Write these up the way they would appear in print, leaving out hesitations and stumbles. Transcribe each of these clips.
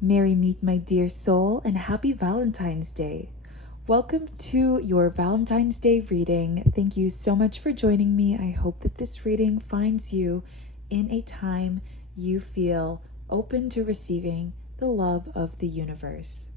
Merry meet my dear soul and happy Valentine's Day. Welcome to your Valentine's Day reading. Thank you so much for joining me. I hope that this reading finds you in a time you feel open to receiving the love of the universe.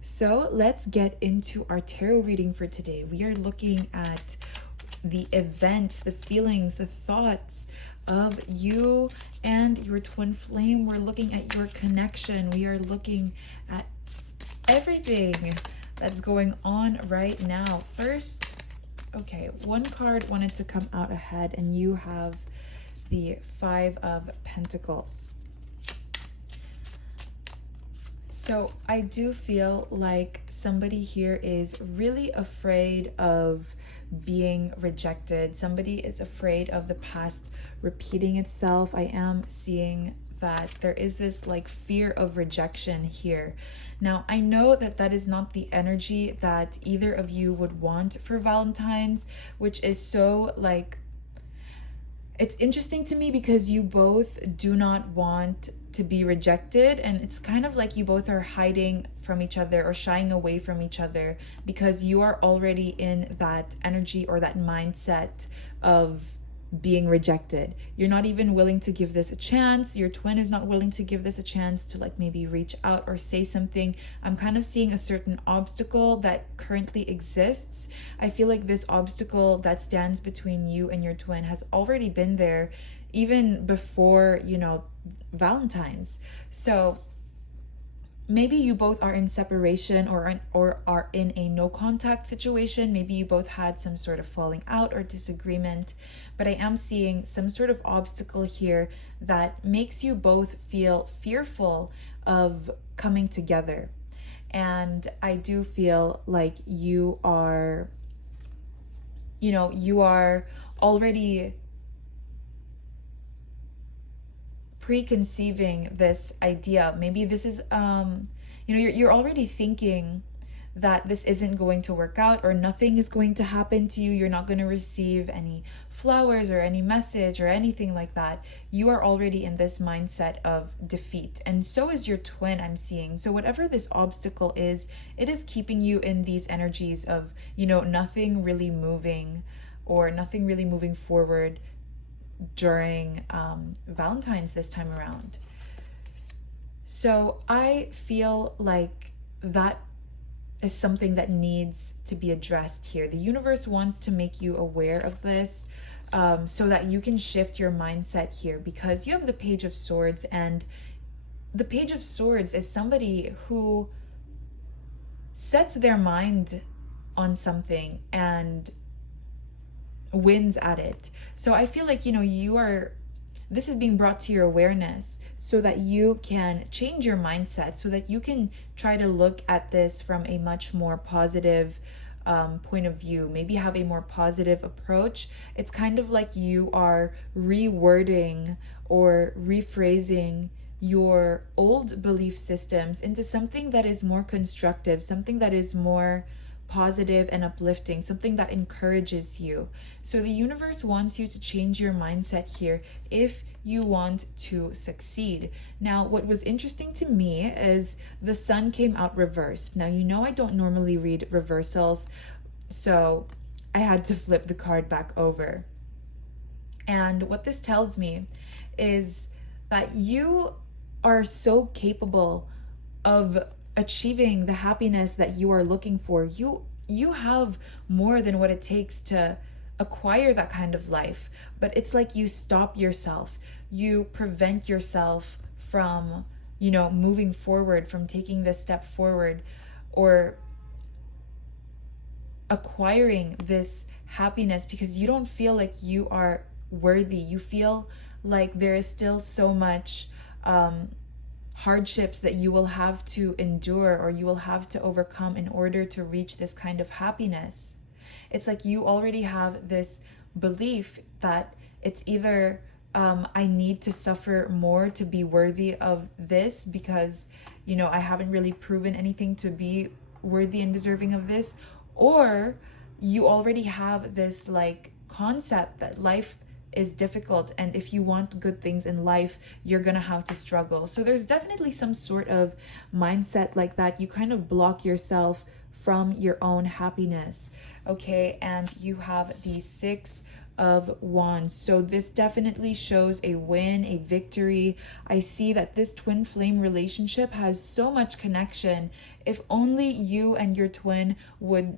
So let's get into our tarot reading for today. We are looking at the events, the feelings, the thoughts of you and your twin flame. We're looking at your connection. We are looking at everything that's going on right now. First, okay, one card wanted to come out ahead, and you have the Five of Pentacles. So I do feel like somebody here is really afraid of being rejected. Somebody is afraid of the past repeating itself. I am seeing that there is this like fear of rejection here. Now, I know that that is not the energy that either of you would want for Valentine's, which is so like, it's interesting to me because you both do not want to be rejected, and it's kind of like you both are hiding from each other or shying away from each other because you are already in that energy or that mindset of being rejected. You're not even willing to give this a chance. Your twin is not willing to give this a chance to like maybe reach out or say something. I'm kind of seeing a certain obstacle that currently exists. I feel like this obstacle that stands between you and your twin has already been there even before, Valentine's. So maybe you both are in separation or are in a no contact situation. Maybe you both had some sort of falling out or disagreement, but I am seeing some sort of obstacle here that makes you both feel fearful of coming together. And I do feel like you are already preconceiving this idea. Maybe this is you're already thinking that this isn't going to work out or nothing is going to happen to you. You're not going to receive any flowers or any message or anything like that. You are already in this mindset of defeat, and so is your twin, I'm seeing. So whatever this obstacle is, it is keeping you in these energies of nothing really moving or nothing really moving forward during Valentine's this time around. So I feel like that is something that needs to be addressed here. The universe wants to make you aware of this so that you can shift your mindset here, because you have the Page of Swords, and the Page of Swords is somebody who sets their mind on something and wins at it. So I feel like this is being brought to your awareness so that you can change your mindset, so that you can try to look at this from a much more positive point of view, maybe have a more positive approach. It's kind of like you are rewording or rephrasing your old belief systems into something that is more constructive, something that is more positive and uplifting, something that encourages you. So the universe wants you to change your mindset here if you want to succeed. Now, what was interesting to me is the Sun came out reversed. Now, I don't normally read reversals, so I had to flip the card back over. And what this tells me is that you are so capable of achieving the happiness that you are looking for. You have more than what it takes to acquire that kind of life, but it's like you stop yourself. You prevent yourself from, moving forward, from taking this step forward or acquiring this happiness, because you don't feel like you are worthy. You feel like there is still so much hardships that you will have to endure or you will have to overcome in order to reach this kind of happiness. It's like you already have this belief that it's either I need to suffer more to be worthy of this because I haven't really proven anything to be worthy and deserving of this, or you already have this like concept that life is difficult. And if you want good things in life, you're going to have to struggle. So there's definitely some sort of mindset like that. You kind of block yourself from your own happiness. Okay. And you have the 6 of Wands. So this definitely shows a win, a victory. I see that this twin flame relationship has so much connection. If only you and your twin would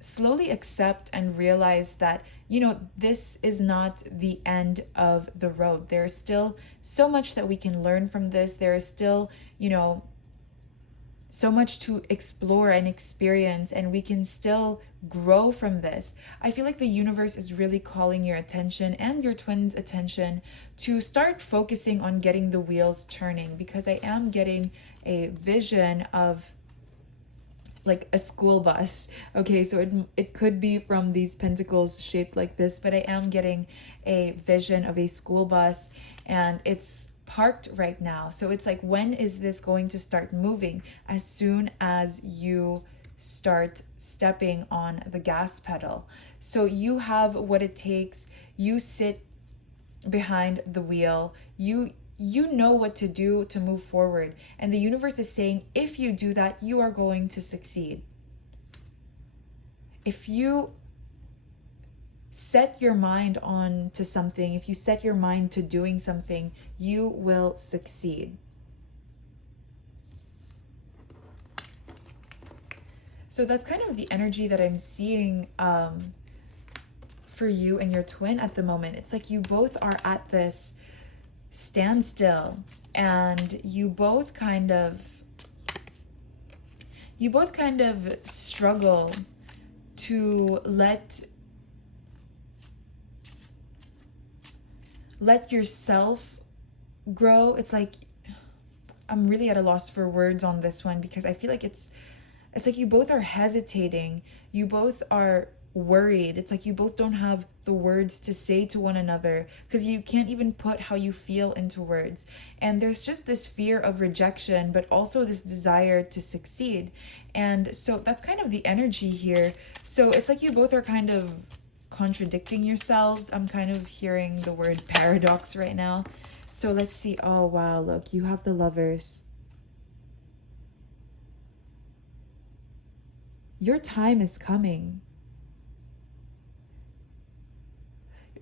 slowly accept and realize that, you know, this is not the end of the road. There's still so much that we can learn from this. There is still, you know, so much to explore and experience, and we can still grow from this. I feel like the universe is really calling your attention and your twin's attention to start focusing on getting the wheels turning, because I am getting a vision of like a school bus. Okay, so it could be from these pentacles shaped like this, but I am getting a vision of a school bus, and it's parked right now. So it's like, when is this going to start moving? As soon as you start stepping on the gas pedal. So you have what it takes. You sit behind the wheel. You know what to do to move forward. And the universe is saying, if you do that, you are going to succeed. If you set your mind on to something, if you set your mind to doing something, you will succeed. So that's kind of the energy that I'm seeing for you and your twin at the moment. It's like you both are at this standstill, and you both kind of struggle to let yourself grow. It's like, I'm really at a loss for words on this one, because I feel like it's like you both are hesitating. You both are worried. It's like you both don't have the words to say to one another, because you can't even put how you feel into words. And there's just this fear of rejection, but also this desire to succeed. And so that's kind of the energy here. So it's like you both are kind of contradicting yourselves. I'm kind of hearing the word paradox right now. So let's see. Oh wow, look, you have the Lovers. Your time is coming.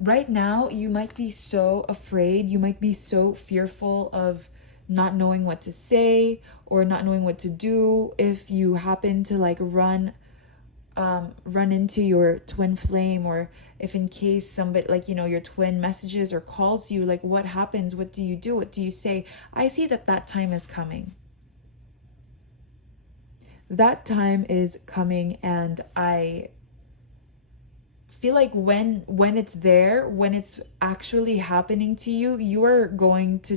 Right now, you might be so afraid. You might be so fearful of not knowing what to say or not knowing what to do. If you happen to like run into your twin flame, or if in case somebody, like, you know, your twin messages or calls you, like, what happens? What do you do? What do you say? I see that time is coming. That time is coming, and I feel like when it's there, when it's actually happening to you, you're going to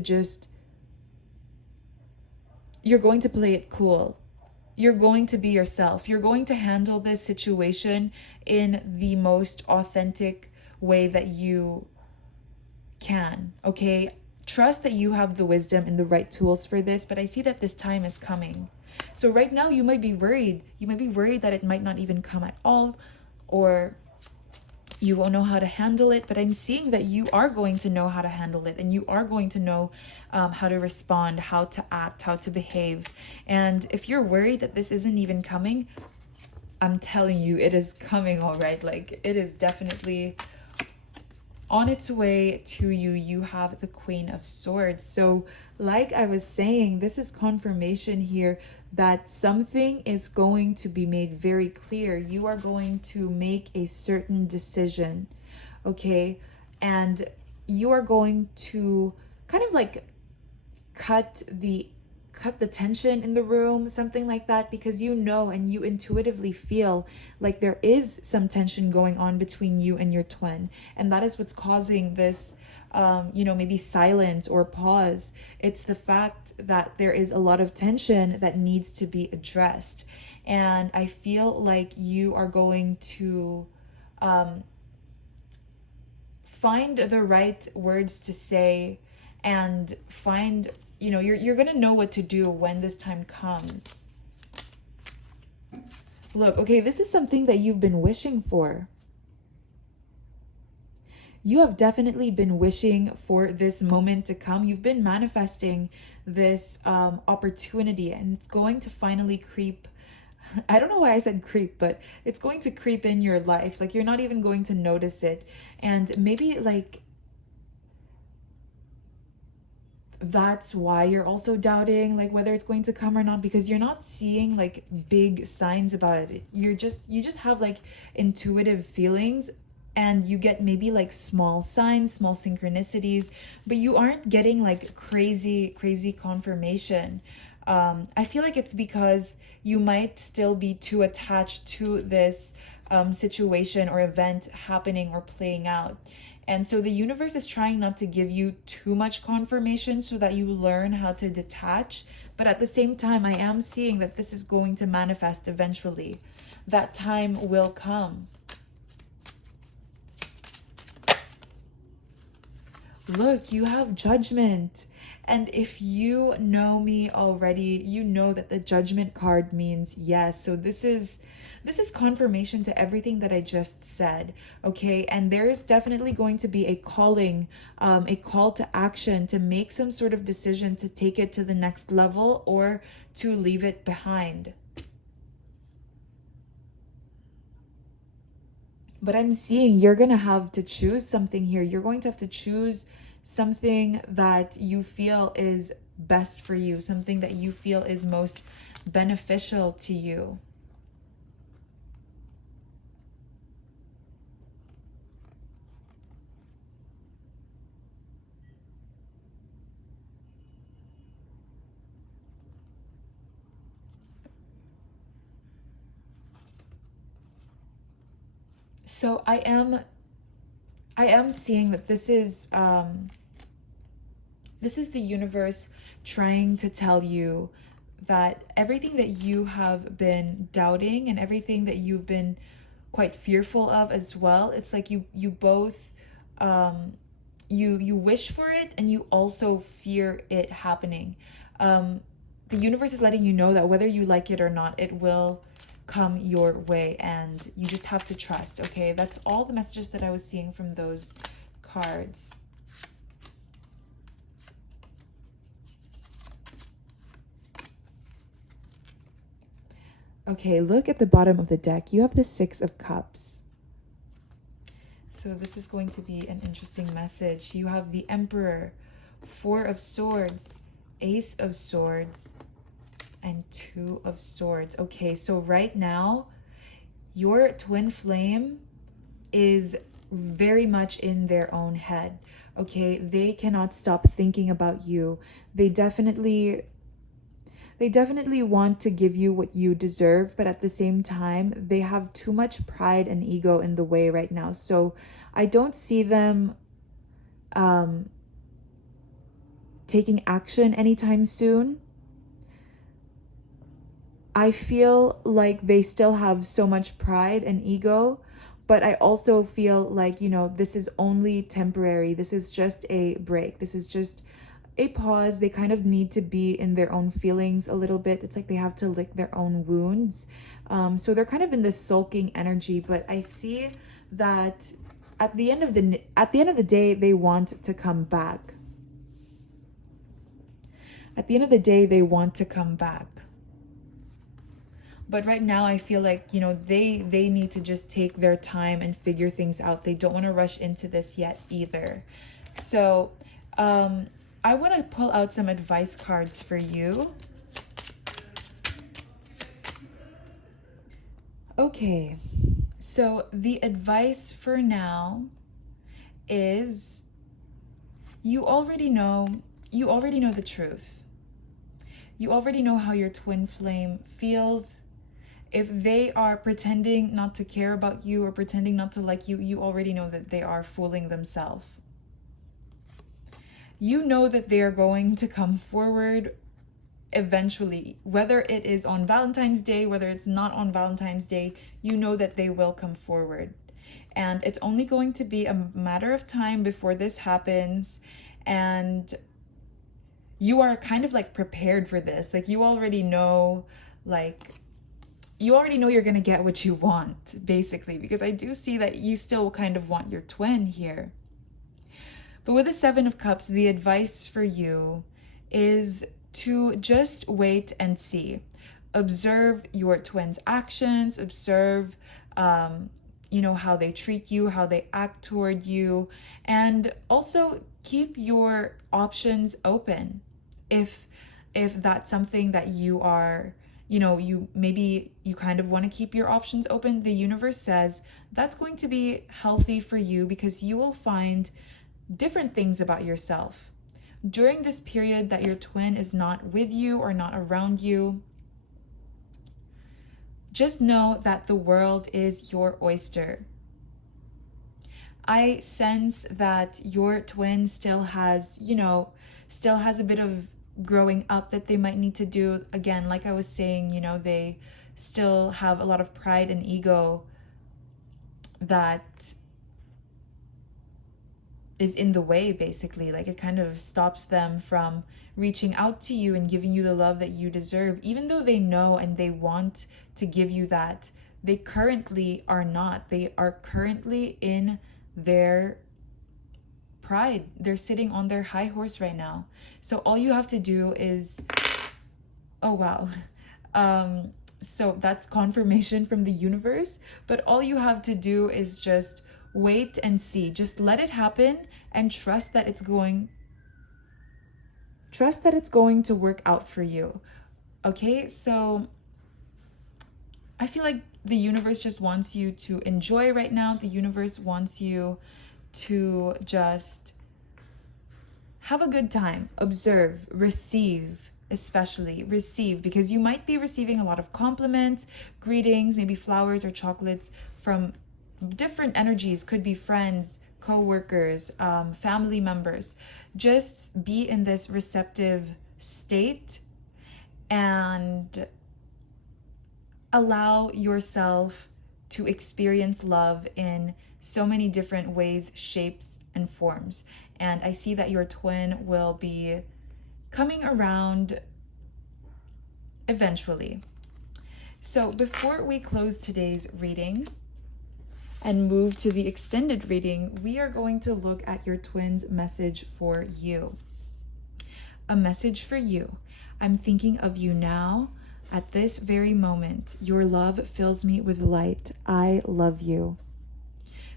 play it cool. You're going to be yourself. You're going to handle this situation in the most authentic way that you can, okay? Trust that you have the wisdom and the right tools for this, but I see that this time is coming. So right now you might be worried. You might be worried that it might not even come at all, or you won't know how to handle it, but I'm seeing that you are going to know how to handle it, and you are going to know how to respond, how to act, how to behave. And if you're worried that this isn't even coming, I'm telling you, it is coming, all right? Like, it is definitely on its way to you. You have the Queen of Swords. So like I was saying, this is confirmation here that something is going to be made very clear. You are going to make a certain decision, okay? And you are going to kind of like cut the tension in the room, something like that, because you know and you intuitively feel like there is some tension going on between you and your twin, and that is what's causing this maybe silence or pause. It's the fact that there is a lot of tension that needs to be addressed, and I feel like you are going to find the right words to say, and find, you're gonna know what to do when this time comes. Look, okay, this is something that you've been wishing for. you have definitely been wishing for this moment to come. You've been manifesting this opportunity, and it's going to finally creep. I don't know why I said creep, but it's going to creep in your life. Like, you're not even going to notice it. And maybe, like, that's why you're also doubting, like, whether it's going to come or not, because you're not seeing like big signs about it. You just have like intuitive feelings, and you get maybe like small signs, small synchronicities, but you aren't getting like crazy confirmation. I feel like it's because you might still be too attached to this situation or event happening or playing out. And so the universe is trying not to give you too much confirmation so that you learn how to detach. But at the same time, I am seeing that this is going to manifest eventually. That time will come. Look, you have Judgment. And if you know me already, you know that the Judgment card means yes. So this is confirmation to everything that I just said, okay? And there is definitely going to be a calling, a call to action to make some sort of decision to take it to the next level or to leave it behind. But I'm seeing you're going to have to choose something here. You're going to have to choose something that you feel is best for you, something that you feel is most beneficial to you. So I am seeing that this is the universe trying to tell you that everything that you have been doubting and everything that you've been quite fearful of as well, it's like you both you wish for it and you also fear it happening. The universe is letting you know that whether you like it or not, it will come your way, and you just have to trust. Okay, that's all the messages that I was seeing from those cards. Okay, look at the bottom of the deck. You have the Six of Cups. So this is going to be an interesting message. You have the Emperor, Four of Swords, Ace of Swords, and Two of Swords. Okay, so right now, your twin flame is very much in their own head. Okay, they cannot stop thinking about you. They definitely want to give you what you deserve, but at the same time, they have too much pride and ego in the way right now. So I don't see them taking action anytime soon. I feel like they still have so much pride and ego, but I also feel like, this is only temporary. This is just a break. This is just a pause. They kind of need to be in their own feelings a little bit. It's like they have to lick their own wounds. So they're kind of in this sulking energy, but I see that at the end of the day, they want to come back. At the end of the day, they want to come back. But right now, I feel like, they need to just take their time and figure things out. They don't want to rush into this yet either. So, I want to pull out some advice cards for you. Okay, so the advice for now is you already know the truth. You already know how your twin flame feels. If they are pretending not to care about you or pretending not to like you, you already know that they are fooling themselves. You know that they are going to come forward eventually, whether it is on Valentine's Day, whether it's not on Valentine's Day, you know that they will come forward. And it's only going to be a matter of time before this happens. And you are kind of like prepared for this. Like, you already know you're going to get what you want, basically, because I do see that you still kind of want your twin here. But with the Seven of Cups, the advice for you is to just wait and see. Observe your twins' actions, observe how they treat you, how they act toward you, and also keep your options open. If that's something that you are, you kind of want to keep your options open, the universe says that's going to be healthy for you, because you will find different things about yourself during this period that your twin is not with you or not around you. Just know that the world is your oyster. I sense that your twin still has a bit of growing up that they might need to do. Again, like I was saying, they still have a lot of pride and ego that is in the way, basically. Like, it kind of stops them from reaching out to you and giving you the love that you deserve, even though they know and they want to give you that. They currently are not. They are currently in their pride. They're sitting on their high horse right now. So all you have to do is, oh wow. So that's confirmation from the universe, but all you have to do is just wait and see. Just let it happen and trust that it's going to work out for you. Okay? So I feel like the universe just wants you to enjoy right now. The universe wants you to just have a good time. Observe, receive, especially receive, because you might be receiving a lot of compliments, greetings, maybe flowers or chocolates from different energies. Could be friends, co-workers, family members. Just be in this receptive state and allow yourself to experience love in so many different ways, shapes, and forms. And I see that your twin will be coming around eventually. So before we close today's reading and move to the extended reading, we are going to look at your twin's message for you. A message for you. I'm thinking of you now, at this very moment. Your love fills me with light. I love you.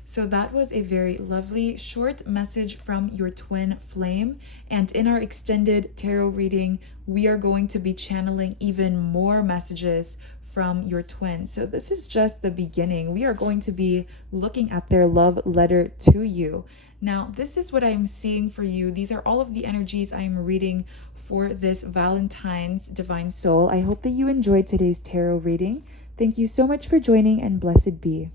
So that was a very lovely short message from your twin flame. And in our extended tarot reading, we are going to be channeling even more messages from your twin. So this is just the beginning. We are going to be looking at their love letter to you. Now, this is what I'm seeing for you. These are all of the energies I'm reading for this Valentine's Divine Soul. I hope that you enjoyed today's tarot reading. Thank you so much for joining, and blessed be.